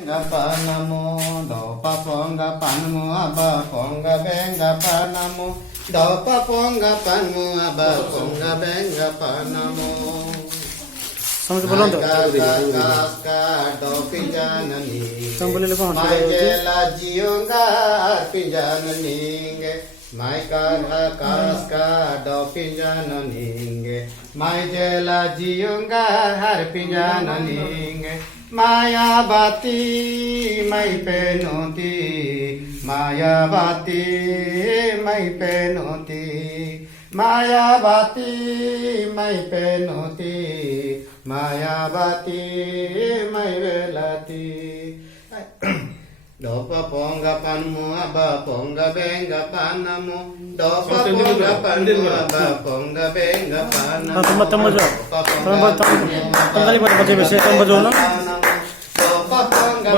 Panamo, dopa ponga panmu aba ponga benga panamo, dopa ponga panmu aba ponga benga panamo. समझ बोलो तो Kaska dopi janani, Maijela jiunga pinjananinge, Kaska dopi jananinge, Maijela jiunga har pinjananinge. Mayabati mai penoti, Mayabati mai penoti, Mayabati mai penoti, Mayabati mai velati. Dopa ponga panmu aba ponga benga panamu, dopa ponga panmu aba ponga benga panamu. हाँ तुम बजो तुम खाली बजे वैसे तुम बजो ना Dopa ponga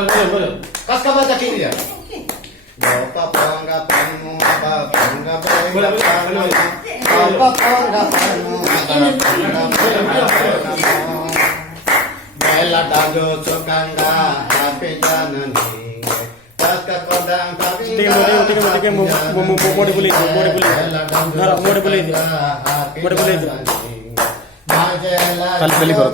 kas ka baca kini ya. Dopa ponga panmu aba ponga benga panamu, dopa ponga panmu aba ponga benga panamu. Bela dago cokanga ape janani. पहले करो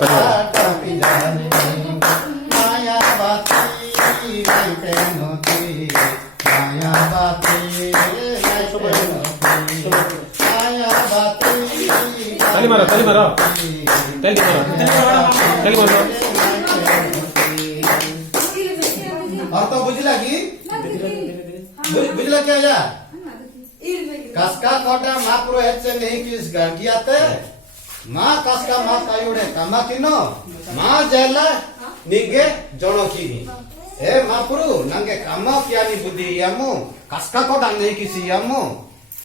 ताली मारो ताली मारो ताली मारो और तो बुझला की बुझला क्या जा कसका कोटा महापुरो ಹೆಚ್ಚೆ नहीं किस गंगियाते मां कसका मां कायुडे कमा किनो मां जेला निगे जणो किनी ए महापुरो नंगे कमा कियानी बुद्धि यामु कसका कोटा नहीं किसी यामु